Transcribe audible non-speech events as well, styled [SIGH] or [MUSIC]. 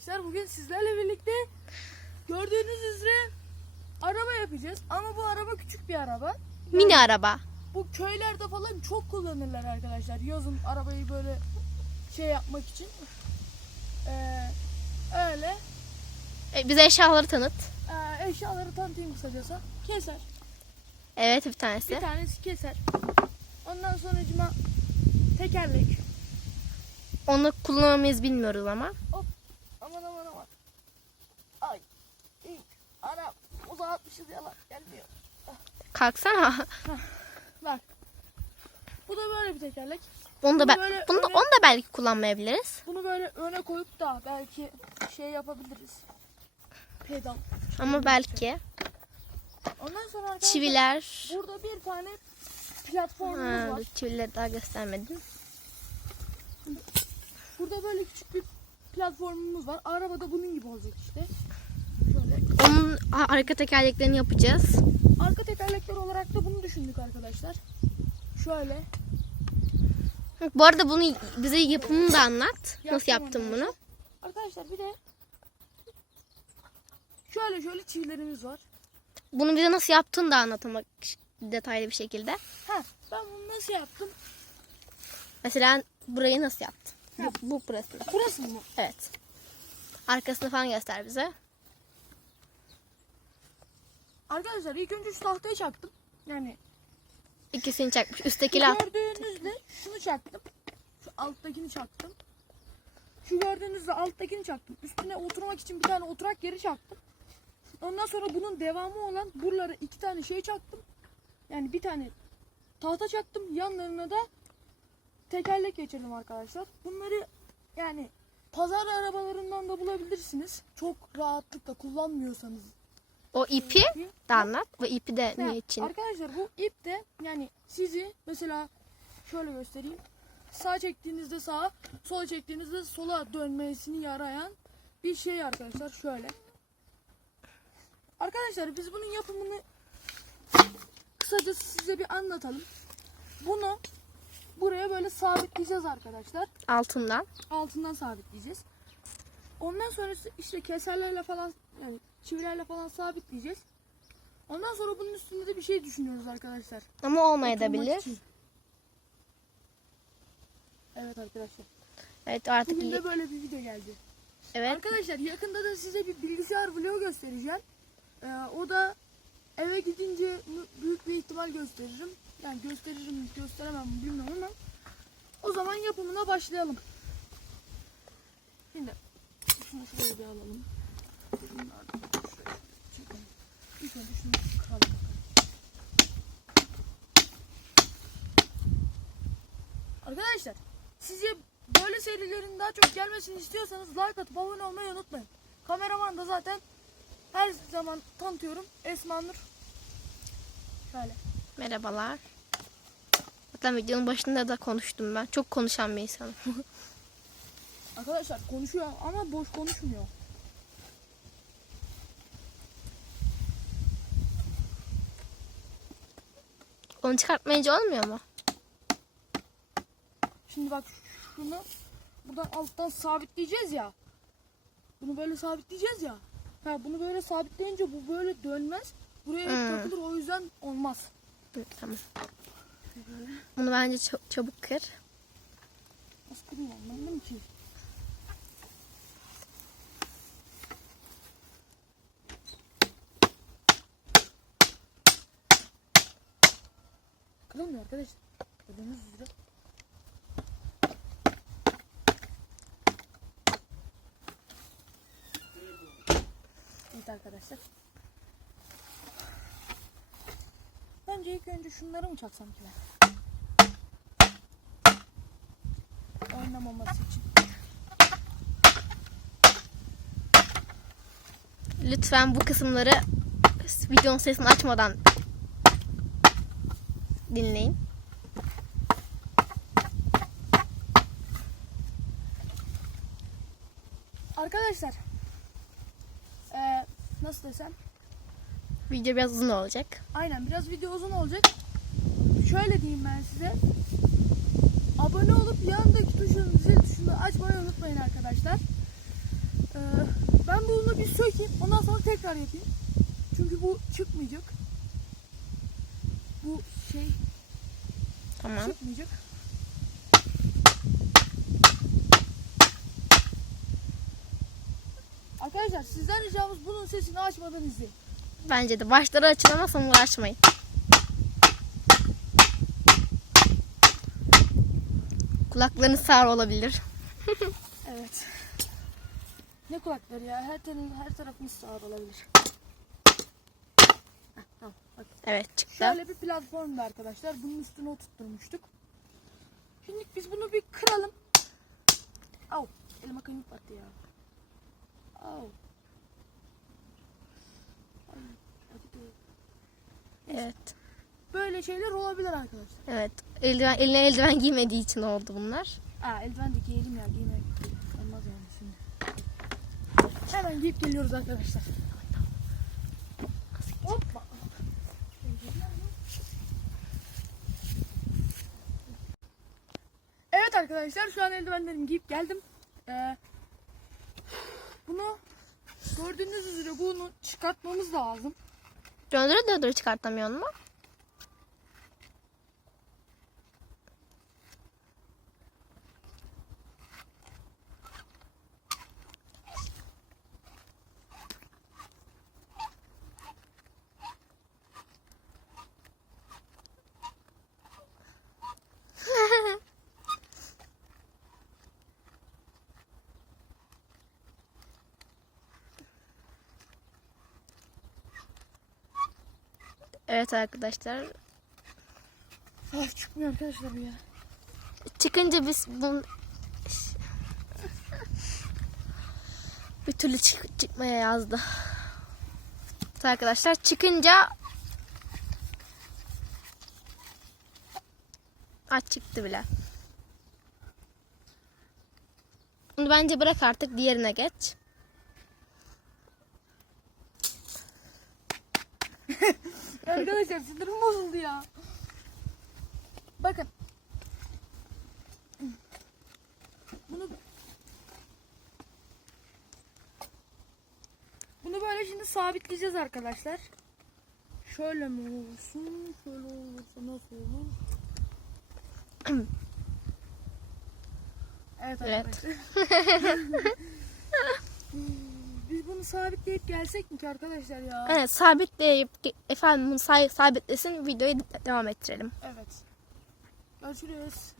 arkadaşlar. Bugün sizlerle birlikte gördüğünüz üzere araba yapacağız. Ama bu araba küçük bir araba. Mini araba. Bu köylerde falan çok kullanırlar arkadaşlar. Yazın arabayı böyle şey yapmak için. Ee, öyle. E, bize eşyaları tanıt. Ee, eşyaları tanıtayım kısacası. Keser. Evet bir tanesi. Bir tanesi keser. Ondan sonucuma tekerlek. Onu kullanamayız bilmiyoruz ama. Hop. Aman aman aman. Ay. İlk. Ana. Uzağa atmışız yalan. Gelmiyor. Kalksana. Bak. Bu da böyle bir tekerlek. Onu da, Bunu böyle bunu da, öne- onu da belki kullanmayabiliriz. Bunu böyle öne koyup da belki şey yapabiliriz. Pedal. Ama belki. Ondan sonra arkadaşlar Çiviler. burada bir tane platformumuz Ha, var. çivileri daha göstermedim. Burada böyle küçük bir platformumuz var. Araba da bunun gibi olacak işte. Şöyle. Onun arka tekerleklerini yapacağız. Arka tekerlekler olarak da bunu düşündük arkadaşlar. Şöyle. Bu arada bunu bize yapımını da anlat. Nasıl Yaptım yaptın bunu? Arkadaşlar bir de şöyle şöyle çivilerimiz var. Bunu bize nasıl yaptığını da anlatmak detaylı bir şekilde. Ha, ben bunu nasıl yaptım? Mesela burayı nasıl yaptın? Bu, bu burası. Burası mı? Evet. Arkasını falan göster bize. Arkadaşlar ilk önce şu tahtayı çaktım. Yani İkisini çakmış. Üsttekiyle at. gördüğünüzde şunu çaktım. Şu alttakini çaktım. Şu gördüğünüzde alttakini çaktım. Üstüne oturmak için bir tane oturak yeri çaktım. Ondan sonra bunun devamı olan buralara iki tane şey çaktım. Yani bir tane tahta çaktım. Yanlarına da tekerlek geçirdim arkadaşlar. Bunları yani pazar arabalarından da bulabilirsiniz. Çok rahatlıkla kullanmıyorsanız. O ipi de anlat. Bu ipi de ne için? Arkadaşlar bu ip de yani sizi mesela şöyle göstereyim. Sağ çektiğinizde sağa, sola çektiğinizde sola dönmesini yarayan bir şey arkadaşlar şöyle. Arkadaşlar biz bunun yapımını kısacası size bir anlatalım. Bunu buraya böyle sabitleyeceğiz arkadaşlar. Altından. Altından sabitleyeceğiz. Ondan sonrası işte keserlerle falan yani çivilerle falan sabitleyeceğiz. Ondan sonra bunun üstünde de bir şey düşünüyoruz arkadaşlar. Ama olmayabilir. Evet arkadaşlar. Evet artık Bugün de böyle bir video geldi. Evet. Arkadaşlar yakında da size bir bilgisayar vlogu göstereceğim. Ee, o da eve gidince büyük bir ihtimal gösteririm. Yani gösteririm gösteremem mi bilmiyorum ama o zaman yapımına başlayalım. Şimdi şunu şuraya bir alalım. Çekelim. İlk önce şunu kıralım. Arkadaşlar size böyle serilerin daha çok gelmesini istiyorsanız like atıp abone olmayı unutmayın. Kameraman da zaten her zaman tanıtıyorum. Esma Nur. Şöyle. Merhabalar. Zaten videonun başında da konuştum ben. Çok konuşan bir insanım. [LAUGHS] Arkadaşlar konuşuyor ama boş konuşmuyor. Onu çıkartmayınca olmuyor mu? Şimdi bak şunu buradan alttan sabitleyeceğiz ya. Bunu böyle sabitleyeceğiz ya. Ha bunu böyle sabitleyince bu böyle dönmez. Buraya Hmm. takılır o yüzden olmaz. Hı, tamam. Bunu bence çok çabuk kır. Nasıl kırayım anlamadım ki. Kırılmıyor arkadaşlar. Gördüğünüz üzere. Evet arkadaşlar. Bence ilk önce şunları mı çaksam ki ben? Oynamaması için. Lütfen bu kısımları videonun sesini açmadan dinleyin. Arkadaşlar. Eee nasıl desem? Video biraz uzun olacak. Aynen biraz video uzun olacak. Şöyle diyeyim ben size. Abone olup yanındaki tuşun zil tuşunu açmayı unutmayın arkadaşlar. Ee, sökeyim. Ondan sonra tekrar yapayım. Çünkü bu çıkmayacak. Bu şey Tamam. çıkmayacak. Arkadaşlar sizden ricamız bunun sesini açmadan izleyin. Bence de başları açın ama sonları açmayın. Kulaklarınız sağır olabilir. [LAUGHS] Evet. Ne kulakları ya? Her, tarafın, her tarafımız sağır olabilir. Heh, tamam. Bak. Evet çıktı. Şöyle bir platformda arkadaşlar. Bunun üstüne oturtmuştuk. Şimdi biz bunu bir kıralım. Au. Elime kayıp battı ya. Au. Evet. Böyle şeyler olabilir arkadaşlar. Evet. Eldiven, eline eldiven giymediği için oldu bunlar. Aa eldiven de giyelim ya. Giymek olmaz yani şimdi. Hemen giyip geliyoruz arkadaşlar. Hoppa. Evet arkadaşlar şu an eldivenlerimi giyip geldim. Ee, bunu gördüğünüz üzere bunu çıkartmamız lazım. Döndüre döndüre çıkartamıyor mu? Evet arkadaşlar. Ah çıkmıyor arkadaşlar ya. Çıkınca biz bunu bir türlü çık- çıkmaya yazdı. Evet arkadaşlar çıkınca Aç çıktı bile. Bunu bence bırak artık diğerine geç. Arkadaşlar sinirim bozuldu ya. Bakın. Bunu Bunu böyle şimdi sabitleyeceğiz arkadaşlar. Şöyle mi olsun? Şöyle olursa nasıl olur? evet Evet. [LAUGHS] Biz bunu sabitleyip gelsek mi ki arkadaşlar ya? Evet sabitleyip efendim bunu sabitlesin videoyu devam ettirelim. Evet. Görüşürüz.